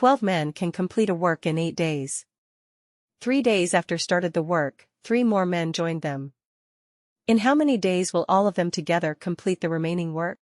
12 men can complete a work in 8 days. 3 days after started the work, 3 more men joined them. In how many days will all of them together complete the remaining work?